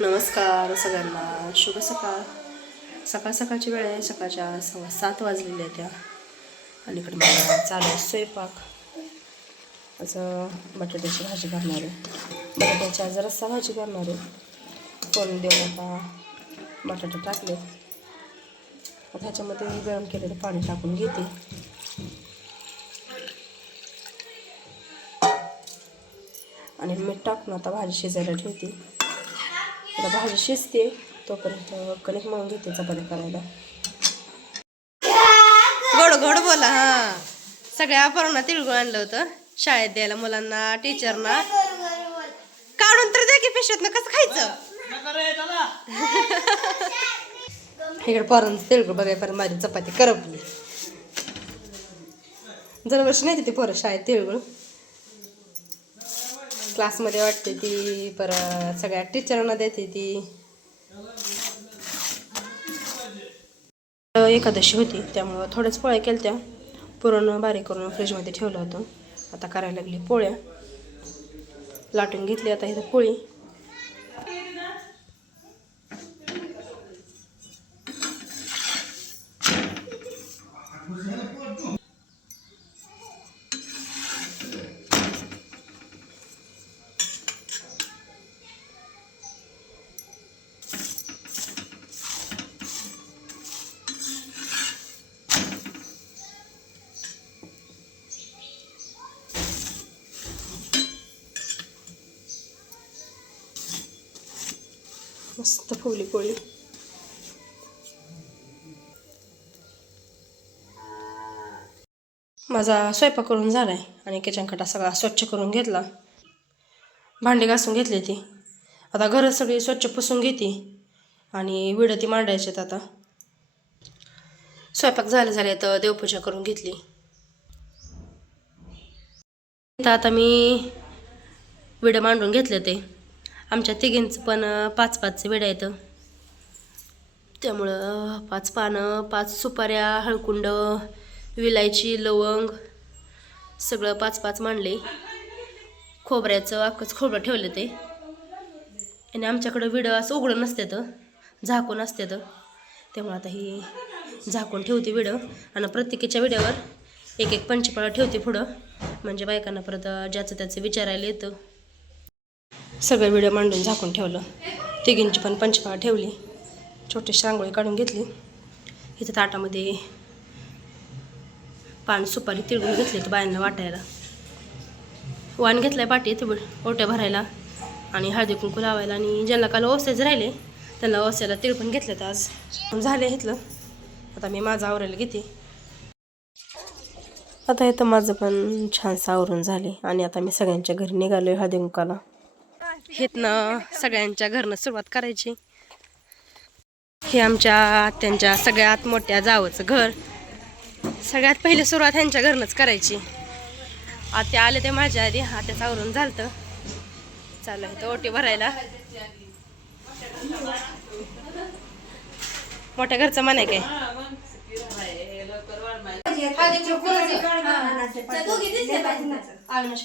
नमस्कार सगळ्यांना. शुभ सकाळ. सकाळ सकाळची वेळ आहे. सकाळच्या सव्वा सात वाजलेल्या त्या. आणि इकडे मला चालू आहे स्वयंपाक. असं बटाट्याची भाजी करणार आहे. बटाट्याची आज रस्सा भाजी करणार आहे. फोन देऊन आता बटाटे टाकले. ह्याच्यामध्ये गरम केलेलं पाणी टाकून घेते. आणि मीठ टाकून आता भाजी शिजायला ठेवते. आता भाजी शिजते तोपर्यंत कणिक मळून घेते चपाती करायला. गोड गोड बोला हा. सगळ्या पोरांना तिळगुळ आणलं होतं शाळेत द्यायला मुलांना टीचरना काढून तर द्या की पिशवीत कसं खायचं? इकडे पोरांचं तिळगुळ बघाय पण माझी चपाती करपली. दरवर्षी नाही ते पोरं शाळेत तिळगुळ. क्लासमध्ये वाटते ती परत सगळ्या टीचरांना देते ती. एकादशी होती त्यामुळं थोड्याच पोळ्या केल्या त्या पुरण बारीक करून फ्रीजमध्ये ठेवलं होतं. आता करायला लागली पोळ्या. लाटून घेतली आता इथं पोळी. मस्त फुली पोळी. माझा स्वयंपाक करून झाला आहे आणि किचन कटा सगळा स्वच्छ करून घेतला. भांडी घासून घेतली ती. आता घरं सगळी स्वच्छ पुसून घेते आणि विडं ती मांडायच्यात आता. स्वयंपाक झाले झाले तर देवपूजा करून घेतली. तर आता मी विडं मांडून घेतले ते. आमच्या तिघींचं पण पाच पाचचं विडं येतं त्यामुळं पाच पानं पाच सुपाऱ्या हळकुंड विलायची लवंग सगळं पाच पाच मांडले. खोबऱ्याचं अख्खंच खोबरं ठेवलं ते. आणि आमच्याकडं विडं असं उघडं नसतं झाकून असते तर त्यामुळं आता ही झाकून ठेवते विडं. आणि प्रत्येकीच्या विड्यावर एक एक पंचपाळा ठेवते पुढं. म्हणजे बायकांना परत ज्याचं त्याचं विचारायला येतं. सगळं व्हिडिओ मांडून झाकून ठेवलं. तिघींची पण पंचपाळा ठेवली. छोटीशी रांगोळी काढून घेतली. इथं ताटामध्ये पान सुपारी तिळगून घेतली तर बायांना वाटायला. वाण घेतलाय पाटी तिळ ओट्या भरायला आणि हळदी कुंकू लावायला. आणि ज्यांना काल ओसेच राहिले त्यांना ओसायला पण घेतलं आज. झाले घेतलं आता मी माझं आवरायला घेते. आता इथं माझं पण छानसं आवरून झाले. आणि आता मी सगळ्यांच्या घरी निघालो हळदी कुंकाला. हेतनं सगळ्यांच्या घरनं सुरुवात करायची हे आमच्या आत्यांच्या सगळ्यात मोठ्या जावचं घर सगळ्यात पहिली सुरुवात ह्यांच्या घरनंच करायची आत्या आले ते माझ्या आधी आत्याच आवरून झालतं चालू आहे तर ओटी भरायला मोठ्या घरचं म्हणाय काय अविनाश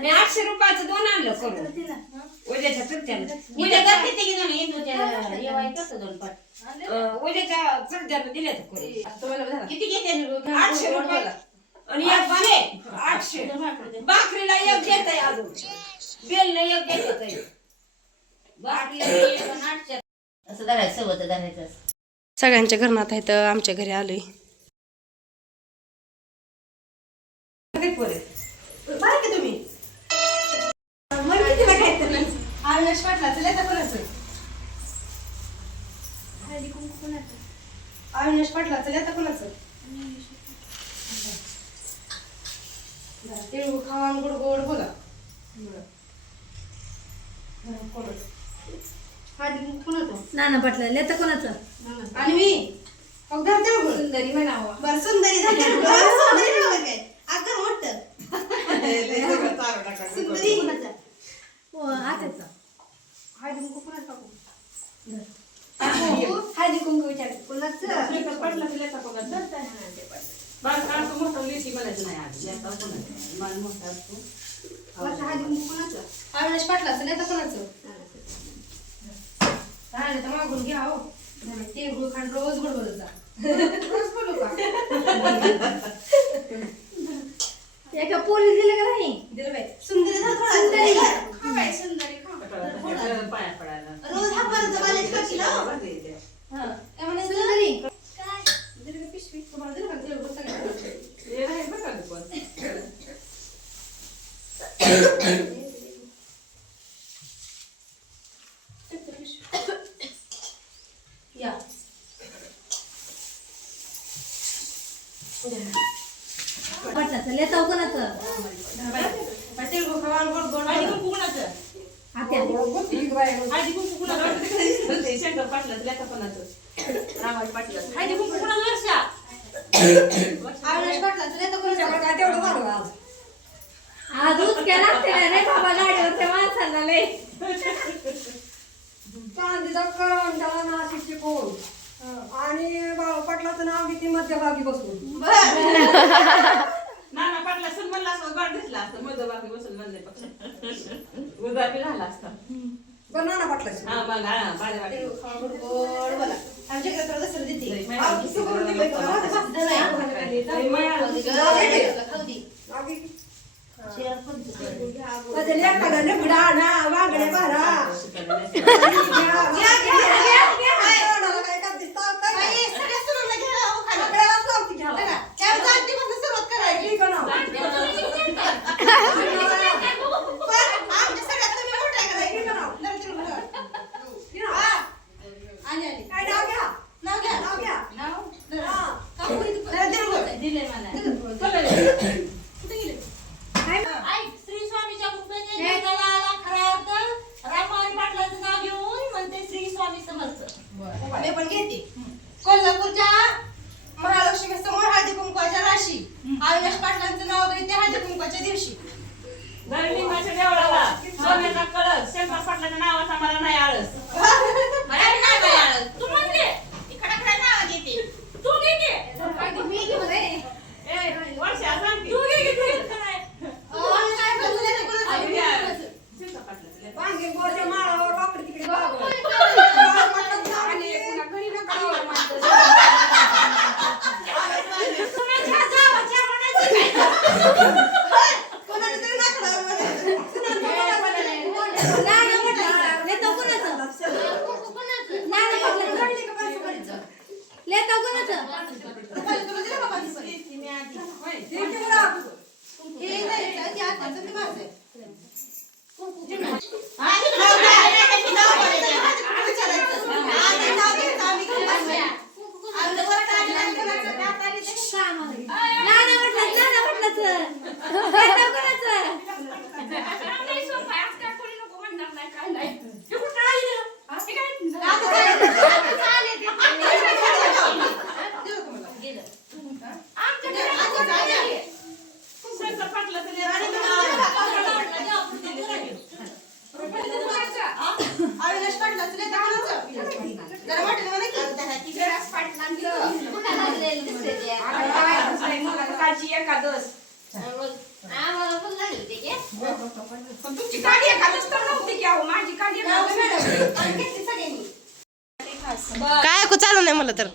मी आठशे रुपयाचं दोन आणलं करून. उद्याच्या चुलत्यानं. अं, उद्याच्या चुलत्यानं दिले करून. किती घेते आठशे रुपयाला आणि एक आठशे. भाकरीला एक देत आहे अजून. बेलला एक देत आहे असं धरायचं सोबत धरायचं सगळ्यांच्या घरनं आता इथं आमच्या घरी आलोय. अविनाश पाटलाचं लेता कोणाचं अविनाश पाटलाचं लेता कोणाचं तिळगुळ खावा आणि गोड गोड बोला. नाना पाटला लेता कोणाचं? आणि मी? मग धरते. सुंदरी म्हणावं. बरं सुंदरी धरते बघ. बरं, सुंदरी नाव काय अगं मोठं सुंदरी हो आताचा हळदी कुंकू कोणाला टाकू? हळदी कुंकू विचार कोणाचं माझं हळदी कुंकू कोणाचं? अविनाश पाटलाचं लेता कोणाचं राहिले तर मागून घ्या हो. ते गुळ खाण रोज बडबडचा रोज बोलू का? एका पोलीस दिलं का नाही दिलं बाई. सुंदरी धर थोडा. सुंदरी. खा बाई, सुंदरी खा. रोज हा पर्यंत बालेच खाशील हो. काय म्हणे सुंदरी दिलं का पिशवी? तुम्हाला दिलं का? दिलं का सगळ्यांना? या पाटलाचं लेता कोणाचं? बाई, तिळगुळ खावा आणि गोड गोड बोला. आत्या अविनाश पाटलाचं लेतं कोणाचं? आज. दूध केला रे बाबा गाडीवर माणसांना लय. चांदीचा करवंटाला नाशिकची कोण? आणि बाळा पाटलाचं नाव किती मध्यभागी बसून? नाना पाटला सण म्हणला असं गाड घेतला असतं मध्यभागी बसून म्हणले गुलाबी झाला असता. पण नाना पाटलाची हा हा वाटे गोड गोड बोला. आमच्याकडे तर दसरं देते. लई आव, माहिती. सुगरण दिलंय बघा. हा, तसंच दिलंय. लई माया. खाऊ दे गं, खाऊ दे. बाकी घ्या, गोड. माझ्या लेकाला लफडा ना वागडे भरा शिकायला नाही. घ्या, घ्या, घ्या, घ्या, घ्या. तोंडाला काय करतेस? ताप काय बाई, करतेस? सगळ्या सुनांना घ्या, हो, खाली. सगळ्यालाच लावते घ्या. बघा, काय जाणते म्हणून सुरुवात करायची. ठीक आहे ना? पण आमच्या सगळ्यात तुम्ही मोठ्या आहे का नाही? ठीक आहे ना? नवीन तिळगुळ खावा. ठीक आहे ना? हा. आली, आली. काय नाव घ्या नाव घ्या. नाव घ्या धरा. हा. काकू, इथं पण. दिले मला कुठे गेले? ऐक श्री स्वामीच्या कृपेने जगाला आला खरा अर्थ रामायण पाटलाचं नाव घेऊन म्हणते श्री स्वामी समर्थ मी पण घेते कोल्हापूरच्या महालक्ष्मी समोर हळदी कुंकवाच्या राशी अविनाश पाटलांचं नाव घेते हळदी कुंकवाच्या दिवशी लिंबाच्या देवळाला सोन्याचा कळस शंकर पाटलाच्या नावाचा मला नाही आळस अरे नाही बाई आळस. तू म्हणते इकडे नाव घेते तू घे घे मी घेऊ रे ए वर्षा सांग की. तू घे घे तू कोणाचं आणि. घ्या. शंकर पाटलाचं लेकरं. वांगी गोळच्या माळावर वाकडी तिकडे बागड. बाळा पाटलाचं नाव आणि पुन्हा घरी नका लावू माणसं. तुम्ही जा जावाच्या म्हणायचं काय? कोणाचं तरी नाकडावर म्हणायचं. नाना पाटला लेता कोणाचं नाना पाटलाचं कळली का बाई सुपारीचं? लेता कोणाचं रुपाली, तुला दिलं का पाणी सुपारी? ठीक आहे ना? हे नाही, ते आत्याचं, ते माझं आहे. हा? नाव घ्या. नाव घ्यायचं, हळदी कुंकू विचारायचं. आधी नाव घ्यायचं, आम्ही घेऊन बसल्या. आम्ही वर काय नाही करायचं, त्यात आली तर नाना पाटला नाना पाटलाचं लेता कोणाचं नाही सोपं आहे. आज काय कोणी नको म्हणणार नाही, काय नाही. हे कुठं राहिलं? हा? हे काय? आता चालेल. चालेल. देऊ का मला? आमच्या दे, घरात आता कोणी चालेल. नाही. शंकर पाटलाचं लेकरं. आणि मग अविनाश पाटलाचं नाही तर कोणाचं? जरा वाटलं मला की अविनाश पाटलांचं. आम्हाला पण. पण तुमची तर. नव्हती की अहो माझी. काय ऐकू चालू नाही मला तर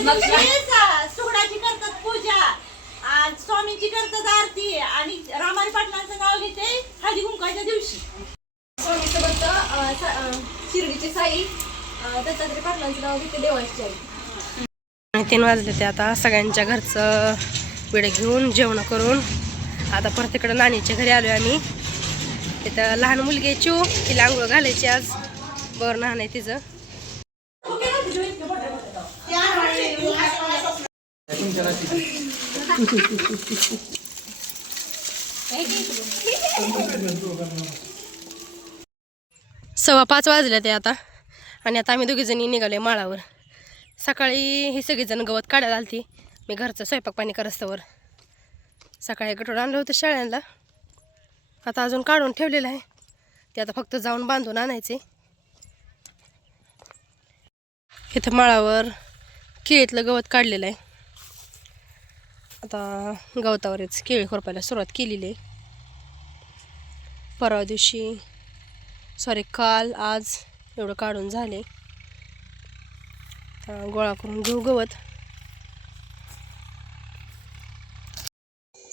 मग सुगडाची करतात पूजा. आज स्वामींची करतात आरती आणि रामारी पाटलांचं नाव घेते हळदी कुंकाच्या दिवशी. स्वामी समर्थ शिर्डीची साई दत्तात्रय पाटलांचं नाव घेते देवाची आई. तीन वाजले ते आता सगळ्यांच्या घरचं वेळ घेऊन जेवण करून. आता परत इकडं नानीच्या घरी आलो आम्ही. तिथं लहान मुलगी चू तिला आंघोळ घालायची आज. बरं नाही तिचं. सव्वा पाच वाजले ते आता. आणि आता आम्ही दोघीजणी निघाले माळावर. सकाळी ही सगळीजण गवत काढायला आलती. मी घरचं स्वयंपाक पाणी करस्तवर सकाळी गटोड आणलं होतं शाळ्यांना. आता अजून काढून ठेवलेलं आहे. ते आता फक्त जाऊन बांधून आणायचे. इथं माळावर केळीतलं गवत काढलेलं आहे. आता गवतावरच केळी खोरपायला सुरुवात केलेली आहे. परवा दिवशी सॉरी काल आज एवढं काढून झाले. आता गोळा करून घेऊ गवत.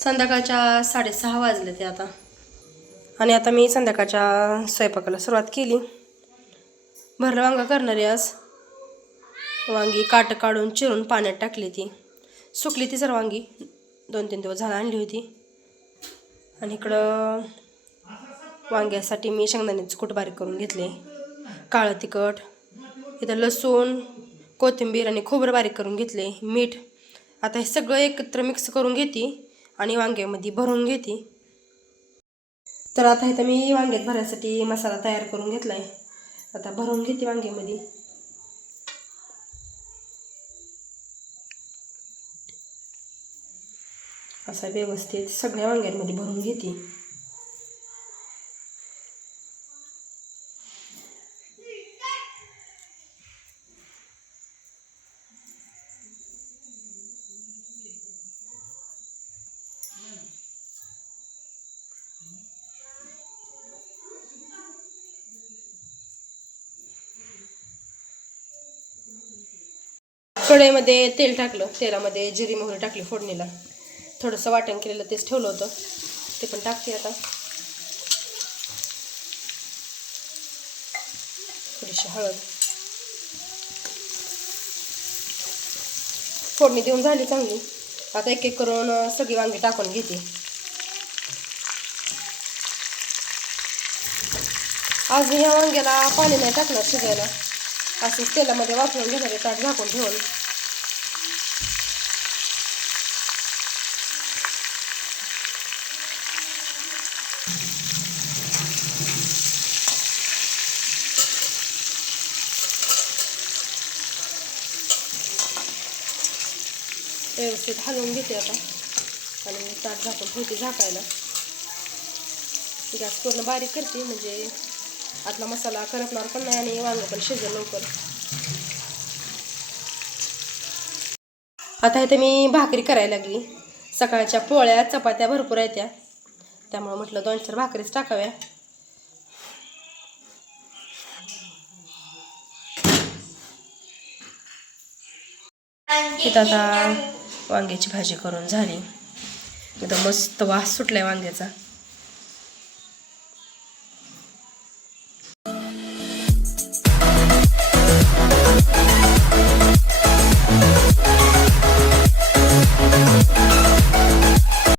संध्याकाळच्या साडेसहा वाजले ते आता. आणि आता मी संध्याकाळच्या स्वयंपाकाला सुरुवात केली. भरलं वांगा करणारी आज. वांगी काट काढून चिरून पाण्यात टाकली ती. सुकली ती सर्वांगी. दोन तीन दिवस झाला आणली होती. आणि इकडं वांग्यासाठी मी शेंगदाण्याचं कूट बारीक करून घेतले. काळं तिखट इथं लसूण कोथिंबीर आणि खोबरं बारीक करून घेतले. मीठ आता हे सगळं एकत्र मिक्स करून घेते आणि वांग्यामध्ये भरून घेते. तर आता इथं मी वांग्यात भरायसाठी मसाला तयार करून घेतला आहे आता भरून घेते वांग्यामध्ये. असा व्यवस्थित सगळ्या वांग्यांमध्ये भरून घेते. कढईमध्ये तेल टाकलं तेलामध्ये जिरी मोहरी टाकली फोडणीला. थोडंसं वाटण केलेलं तेच ठेवलं होतं. ते पण टाकते आता. थोडीशी हळद. फोडणी देऊन झाली चांगली. आता एक एक करून सगळी वांगी टाकून घेते. आज ह्या वांग्याला पाणी नाही टाकणार शिजायला. असंच तेलामध्ये वापरून घेणारे ताट झाकून ठेवून. व्यवस्थित हलवून घेते आता. आणि ताट झाकून ठेवते झाकायला. गॅस पूर्ण बारीक करते म्हणजे आतला मसाला करपणार पण नाही आणि वांग पण शिजेल लवकर. आता इथे मी भाकरी करायला लागली. सकाळच्या पोळ्या चपात्या भरपूर आहेत त्या. त्यामुळं म्हटलं दोन चार भाकरीच टाकाव्या. इथं आता वांग्याची भाजी करून झाली. एकदम मस्त वास सुटला आहे वांग्याचा.